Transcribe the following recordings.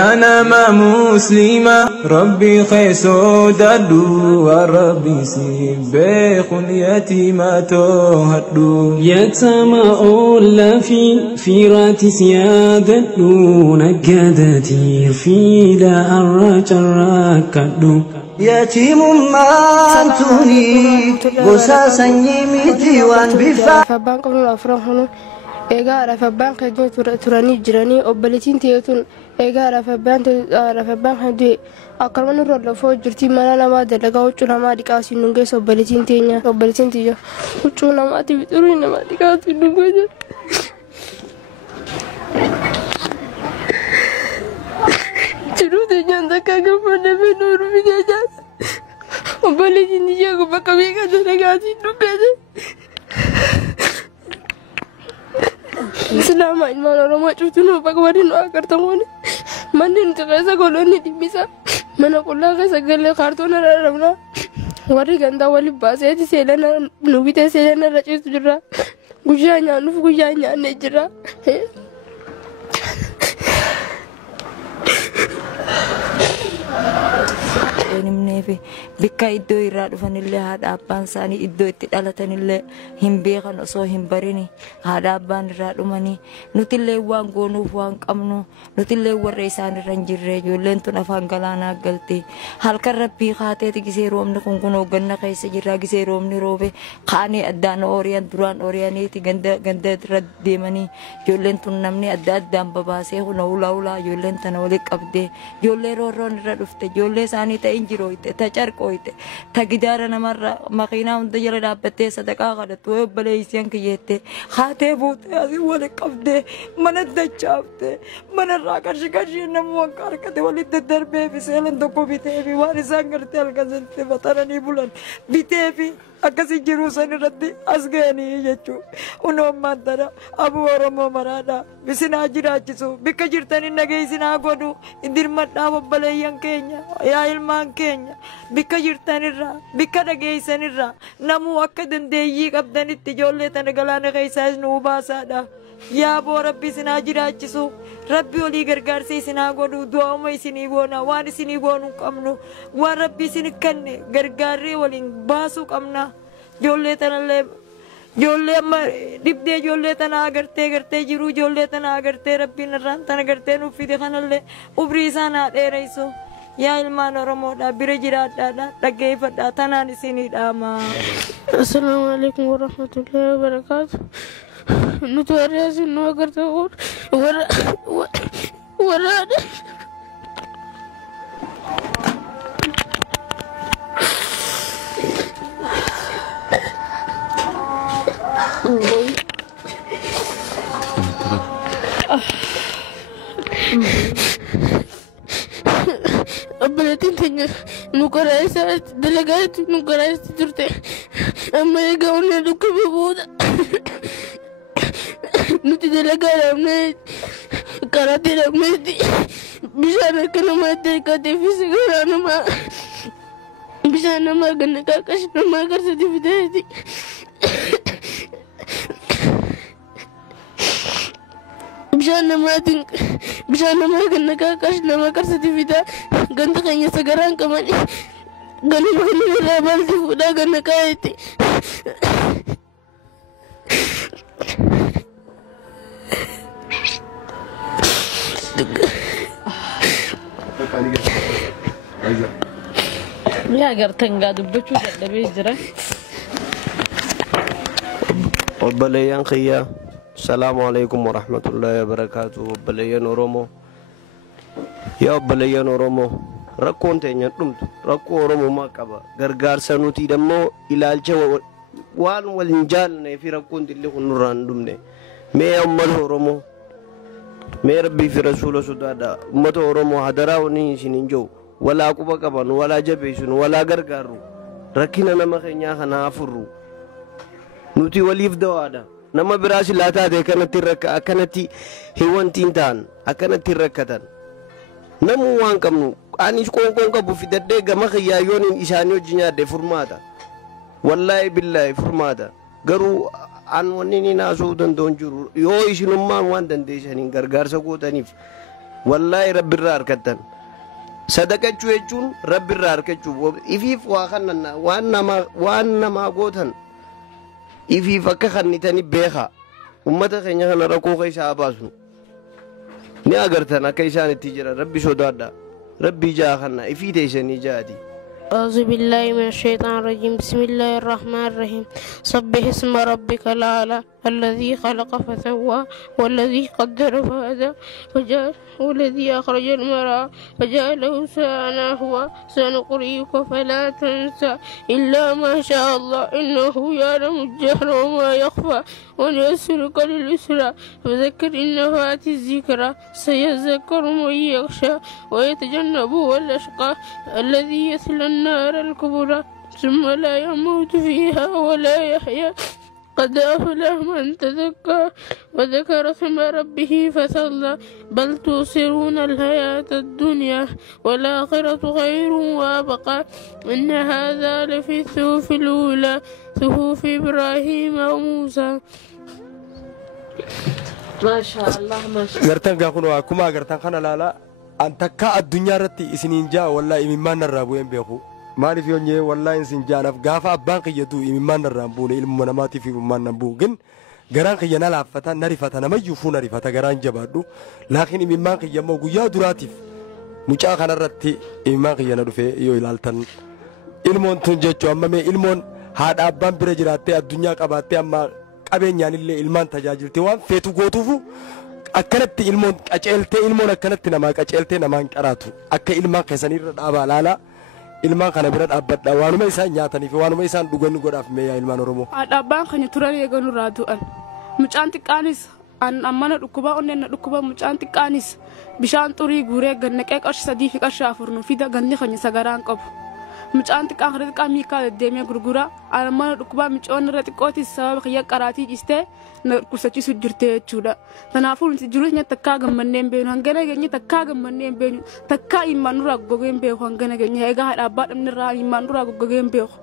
أنا ما مسلمة ربي خيسو دادو وربي سيبخ يتيماتو هدو يتما أولا في راتي سيادتو نقادتي في دا الرجل كدو يتيم ما أنتوني بساسا يميتي وان بفا فبان قبل الأفراح إيجار فبان كجون تراني جراني أبلتين تيتون إيجار فبان هدي أكرمن الرد لفوق جرتي مانا ما دلقا وجونا ما دكاسي نونجس أبلتين تيجا وجونا ما تبترين ما دكاسي نونجس جرود جندا كاغا فنا بنور بيجا أبلتين تيجا كبكبيكا دلقاسي نونجس Selama ini malah rumah cucu nu pakwarin akar tamuan, mana ni terasa koloni di bisa, mana kolah ke segala kartun ada ramna, wari ganda wali bahasa itu selena nubite selena racis jura, gujanya nuf gujanya nejra. Nefi bika iddo irraa dhufanillee haadha abbaan isaanii iddoo itti dhalatanillee hin beekan osoo hin barini haadha abbaan irraa dhumanii nutillee waan goonuuf waan qabnu nutillee warra isaan irra hin jirre ijoolleen tun afaan galaanaa galte halkan rabbii kaateeti gisee roobni kun hoogganna keessa jirra gisee roobni roobe kaanee addaan ooriyaan duraan ooriyaniiti ganda irra deemanii ijoolleen tun namni addaan babaasee kun ulaa ijoolleen tana wali qabdee ijoollee roorroon irra dhufte ijoollee isaanii ta'in jiroite ta carqoite ta gidaara namarra makiinaa hunda jala dhaabbattee sadaqaa kadhattu obboleeysiin kiyyette haatee buutee asii wali qabdee mana dachaafte manarraa qarshii namuu akka harkate walitti darbee fi seelan tokko bitee fi waan isaan gartee halkasitti baxaranii bulan bitee fi akkasii jiruu san irratti as ga'anii jechuudha. Unoommaan tana abuu Oromoo maraadha. Bisinaa jiraachisu bikka jirtanii nageessinaa godhu dirmadhaa obboleeyyan keenya yaa ilmaan keenya bikka jirtanirraa bikka dhageessanirraa namuu akka dandeeyyii qabdanitti ijoollee tana galaana keessaas nu baasaadha. Yaa boo rabbi isinaa jiraachisu rabbi olii gargaarsa isinaa godhu du'auma isinii goona waan isinii goonuu qabnu waan rabbi isin kenne gargaarree waliin baasuu qabna. Ijoollee tanallee ijoollee amma dhibdee ijoollee tana agartee jiru ijoollee tana agartee rabbiin irraan tana agartee nuuf fide kanallee umrii isaa naa dheereysu. Yaa ilmaan Oromoodha bira jiraadhaadha dhaggeeffadhaa tanaan isinii dhaama. Assalaamu alaikum warahmatullahi wabarakatuh. Nutuarya sinu agar tahu warada. Berarti tanya nukarai saat delegat nukarai turte, amma gaunnya duka bebuda. Nuti delegat amne karate amne bisa nak kena mati kate fisik nama bisa nama kena kakas nama kerja di video. Bisa nama kena kakas nama kerja di video. Ganti kayaknya sekarang kemana? Ganti rabal di udah ganti kayak itu. Ya agar tengah dubbecu dah bejera. Obboleeyyan kiyya Assalamu alaikum warahmatullahi wabarakatuh. Obboleeyyan Oromoo yaa obboleeyyan Oromoo rakkoon teenya dhumtu rakkoo Oromummaa qaba gargaarsa nuti dammoo ilaalcha waan wal hin jaalne fi rakkoon dillee kun nurraan dhumne mee ummata Oromoo mee rabbii fi rasuula sodaadha ummata Oromoo hadaraa wani isin hin jiru walaa quba qaban walaa jabeessun walaa gargaaru rakkina nama keenyaa kana afurru nuti waliif dawaadha nama biraas laataate akkanatti hiwantiin ta'an akkanatti rakkatan namu waan qabnu anis qoonqoon qabu fidadhee gama khiyaayoon isaanii wajjin nyaadde furmaata wallahi billahi furmaata garuu an wanni ni naasuu dandoon jiru yoo isinummaan waan dandeessaniin gargaarsa gootaniif والله رب الرار كتن صدقة شويتون رب الرار كتشو إفيف واخننا وأنا ما قوتن إفيف كخني تاني بيخا أمتا خنيا خنا ركو كيسا أباسو ني أغرتنا كيسان التجارة ربي شودادا ربي جاخنا إفي تيسني جادي أعوذ بالله من الشيطان الرجيم بسم الله الرحمن الرحيم سبح اسم ربك الأعلى الذي خلق فسوى والذي قدر فهدى والذي أخرج المرعى فجعله سنحوى سنقرئك فلا تنسى إلا ما شاء الله إنه يعلم الجهر وما يخفى ونيسرك لليسرى فذكر إن نفعت الذكرى سيذكر من يخشى ويتجنبه الأشقى الذي يصلى النار الكبرى ثم لا يموت فيها ولا يحيا قد أفلح من تزكى وذكر اسم ربه فصلى بل توصرون الحياة الدنيا والآخرة خير وأبقى إن هذا لفي الصحف الأولى صحف إبراهيم وموسى. ما شاء الله ما شاء الله. غرتن كاكونو أكما غرتن خنا لا أنت كا الدنيا رتي إسنين جا والله إممان الرابوين بيخو maaliif yoo nyee wallahi sin jaanaf gaafa abbaan qiyyatu imimmaan narraan buune ilmu namaatiif imimmaan nan buu gin garaan qiyya na laaffata na rifata namayyuu fuuna rifata garaan jabaadhu laakiin imimmaan qiyya immoo guyyaa duraatiif mucaa kanarratti imimmaan qiyya na dhufe yoo ilaaltan ilmoon tun jechuu amma mee ilmoon haadha abbaan bira jiraattee addunyaa qabaattee amma qabeenyaan illee ilmaan tajaajiltee waan feetu gootuufu akkanatti ilmoon qaceeltee ilmoon akkanatti namaa qaceeltee namaan qaraatu akka ilmaan keessanirra dhaabaa laalaa ilmaan kana bira dhaabbadha waanuma isaan nyaatanii fi waanuma isaan dhugan godhaaf meeyaa ilmaan Oromoo. Dhaabbaan kan turan eeganu raadu'an mucaan xiqqaanis ammana dhukkubaa onneen na dhukkubaa mucaan xiqqaanis bishaan xurii guuree gannaqee qarshii 3 fi qarshii 4 nu fida ganni kan sagaraan qabu mucaan xiqqaan kana xiqqaa miikaa deddeemee gurgura ammana dhukkubaa micoon irra xiqqootis sababa kiyya qaraatii cistee na kursachiisu jirte jechuudha. Kanaafuu nuti jiruuf takkaa gammanneen beenu hangana geenye takkaa gammanneen beenu takkaa immaan duraa goggogeen beeku hangana geenye egaa dhaabbaa dhabni irraa immaan duraa goggogeen beeku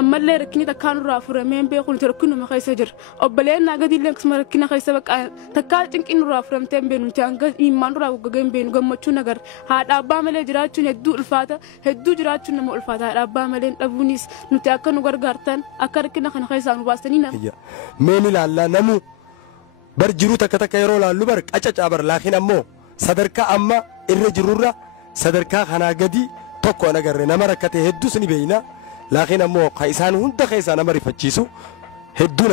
ammallee rakkini takkaa nurraa furameen beeku nuti rakkinuma keessa jira obboleen naa gadi illee akkasuma rakkina keessa bakka takkaa cinqin nurraa furamteen beenu nuti hanga immaan duraa goggogeen beenu gammachuu nagar haa dhaabbaa malee jiraachuun hedduu ulfaata hedduu jiraachuun nama ulfaata haa dhaabbaa malee dhabuunis nuti akka nu gargaartan akka rakkina kana keessaa nu baastanii nama. Meen ilaallaa namu bar jiru takka yeroo laallu bar qacacaa bar laakiin ammoo sadarkaa amma irra jirurra sadarkaa kanaa gadi tokko agarre nama rakkate hedduus ni beeyna laakiin ammoo ka isaan hunda keessaa nama rifachiisu hedduu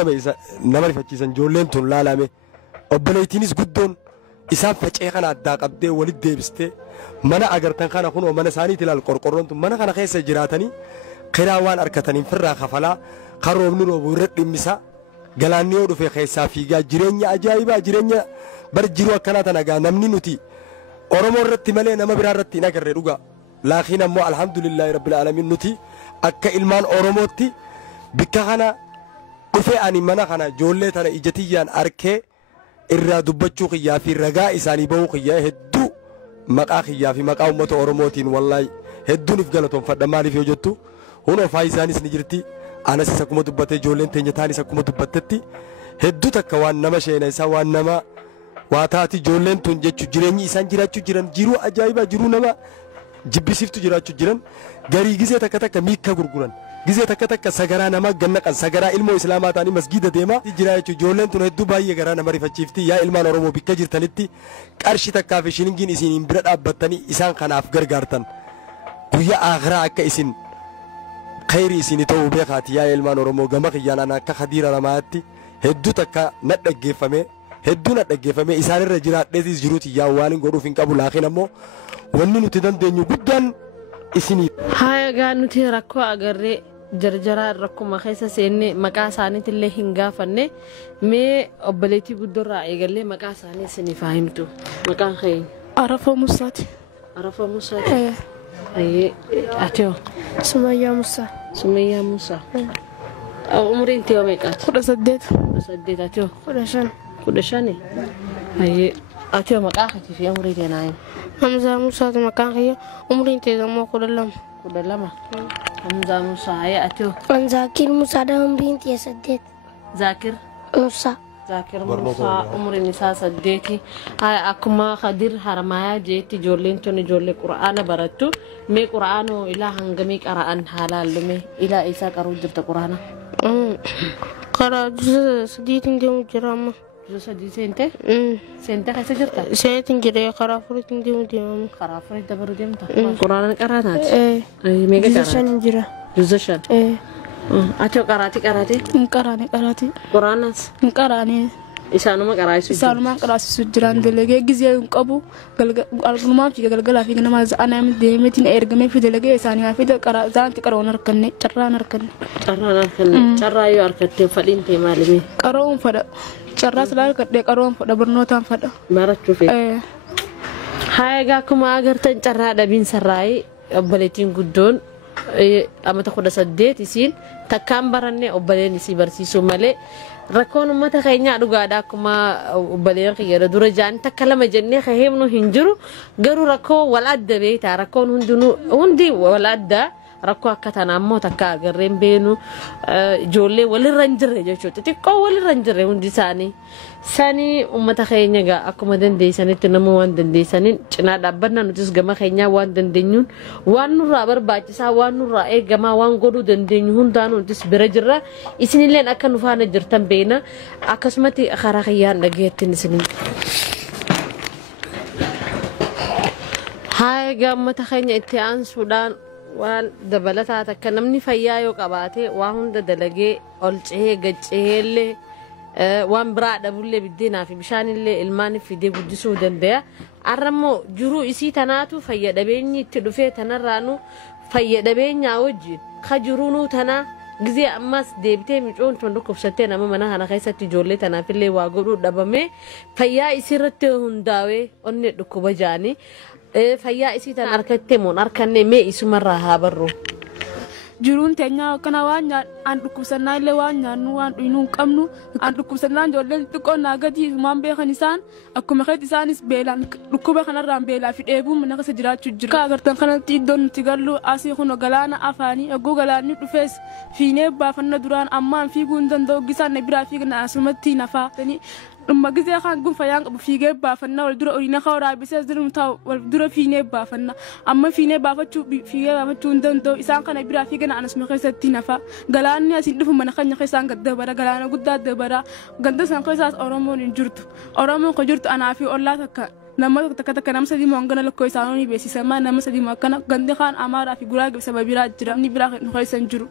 nama rifachiisan ijoolleen tun laalame obboleettiinis guddoon isaan facee kana addaa qabdee walitti deebistee mana agartan kana kunoo mana isaaniitti ilaal qorqorroon tun mana kana keessa jiraatanii kiraa waan arkataniin firraa kafalaa kan roobni roobu irra dhimmisaa galaanni yoo dhufe keessaa fiigaa jireenya ajaa'ibaa jireenya bar jiru akkanaa tanagaa namni nuti Oromoo irratti malee nama biraa irratti hin agarre dhugaa laakiin ammoo alhamdulillahi rabbil aalamiin nuti akka ilmaan Oromootti bikka kana dhufe ani mana kana ijoollee tana ijatiyyaan arkee irraa dubbachuu kiyyaa fi ragaa isaanii bahuu kiyyaa hedduu maqaa kiyyaa fi maqaa uummata Oromootiin wallahi hedduun if galatoonfadha maaliif yoo jettu hunoo faayisaanis ni jirti. Anas isa kuma dubbate ijoolleen teenya ta'an isa kuma dubbattetti hedduu takka waan nama sheena isaa waan nama waa taati ijoolleen tun jechuun jireenyi isaan jiraachuu jiran jiruu ajaa'ibaa jiruu nama jibbisiiftu jiraachuu jiran garii gizee takka miikka gurguran gizee takka sagaraa nama gannaqan sagaraa ilmoo islaamaa ta'anii masgiida deemaa jira jechuun ijoolleen tun hedduu baay'ee garaa nama rifachiifti yaa ilmaan Oromoo bikka jirtanitti qarshii takkaa fi shilingiin isiniin bira dhaabbattanii isaan kanaaf gargaartan guyyaa akhiraa akka isin khayri isini ta'uu beekaati yaa ilmaan Oromoo gama kiyyaan ana akka Khadiira Ramaatti hedduu takka hedduu nadhaggeeffame isaanirra jiraadheetis jiruuti yaa waan hin godhuuf hin qabu laakiin ammoo wanni nuti dandeenyu guddaan isinii. Haa egaa nuti rakkoo agarree jarjaraa rakkuma keessa seenne maqaa isaaniitillee hin gaafanne mee obboleettii guddoorraa eegallee maqaa isaanii isiniif haa himtu maqaan keenya. Arafoo Musaati. Arafoo Musaati. Aye, ateo. Sumayyaa Musaa. Sumayyaa Musaa. Umriin tee meeqaati? 18. 18 ateo. 15. 15. Aye, ateo maqaa keetii fi umrii tee naayin. Hamzaa Musaatu maqaan kiyya umriin tee immoo 12. 12. Hamzaa Musaa aye ateo. Zaakir Musaa da umriin tee 8. Zaakir Musaa. Zakir Musa umri nisa saddeeti akkuma Khadir Haramaya jeetti ijoolleen tun ijoollee Qur'aana barattu mee Qur'aanoo ilaa hangamii qara'an haalaallume ilaa isaa qaruu jirta Qur'aana karaa sadiitiin deemu jira amma. Sadii seente? Seente keessa jirta? Seetiin jiree karaa furiitiin deemu deemamu. Karaa furii dabaru deemta? Qur'aana qaraanaati? Meeqa qaraati? Shan jira. Juuza shan? Ati qaraati? Hin qaraati. Qur'aanas? Hin qaraani. Isaanuma qaraasisu jiraan dalagee gizee hin qabu galgalumaaf jiga galgalaa fi nama anam deemetiin ergamee fi dalagee isaanii fi zaanti qaroon harkanne carraan harkanne. Carraa yoo harkattee fadhiin tee maalimi? Qaroon fadha. Carraa silaa harkadhee qaroon fadha barnootaan fadha. Barachuuf. Haa egaa akkuma agartan carraa dhabiinsarraayi obboleettiin guddoon amata 18 isiin takkaan barannee obboleen isii barsiisuu malee rakkoon uummata keenyaa dhugaadha akkuma obboleen kiyya dura jaan takka lama jennee heemnu hin jiru garuu rakkoo wal adda beektaa rakkoon hundi wal adda rakkoo akka tanaa ammoo takka agarreen beenu ijoollee walirra hin jirre jechuudha xiqqoo walirra hin jirre hundi isaanii sanii uummata keenya gaa akkuma dandeessanitti nama waan dandeessaniin cinaa dhaabbannaa nutis gama keenyaa waan dandeenyuun waan nurraa barbaachisaa waan nurraa eegamaa waan godhuu dandeenyu hundaan nutis bira jirra isinilleen akka nu faana jirtan beena akkasumatti karaa kiyyaan dhageettiin isiniin. Haa egaa uummata keenya itti aansuudhaan waan dabalataa takka namni fayyaa yoo qabaate waan hunda dalagee ol cehee gacceellee waan biraa dhabullee biddeenaa fi bishaanillee ilmaaniif fidee guddisuu danda'a. Arrammoo jiruu isii tanaatu fayyadabeenyi itti dhufee tanarraanu fayyadabeenyaa wajjin ka jiruunuu tanaa gizee ammas deebitee micoon tun dhukkubsattee nama mana kana keessatti ijoollee tanaafillee waa godhuu dhabamee fayyaa isiirratti hundaa'ee onni dhukkuba jaanii fayyaa isii tan harkattee moon harkanne mee isumarraa haa barru. Jiruun teenyaa akkana waan aan dhukkubsannaa illee waan nyaannu waan dhuyinuu hin qabnu aan dhukkubsannaan ijoolleen xiqqoon naagatii isumaan beekan isaan akkuma keetti isaanis beelaan dhukkuba kanarraan beelaa fi dheebuun mana keessa jiraachuu jira. Akka agartan kanatti iddoon nuti gallu asii kun galaana afaanii egguu galaanni dhufees fiinee baafanna duraan ammaan fiiguu hin danda'u gisaan biraa fiigna asumatti nafaa. Dhumma gizee kan gunfayaan qabu fiigee baafanna wal dura oliina ka waraabisee jiru ta'u wal dura fiinee baafanna amma fiinee baafachuu hin danda'u isaan kana biraa fiigana anasuma keessatti nafa galaanni asiin dhufu mana keenya keessaan gadda bara galaana guddaa dabara ganda san keessaas Oromoon hin jirtu Oromoon ko jirtu anaa fi ollaa takka nama takka nama sadii moo hangana lakkoo isaanii beeksisan nama sadii moo akkana gandi kaan Amaaraa fi Guraagee sababiraa jira inni biraa keessan jiru.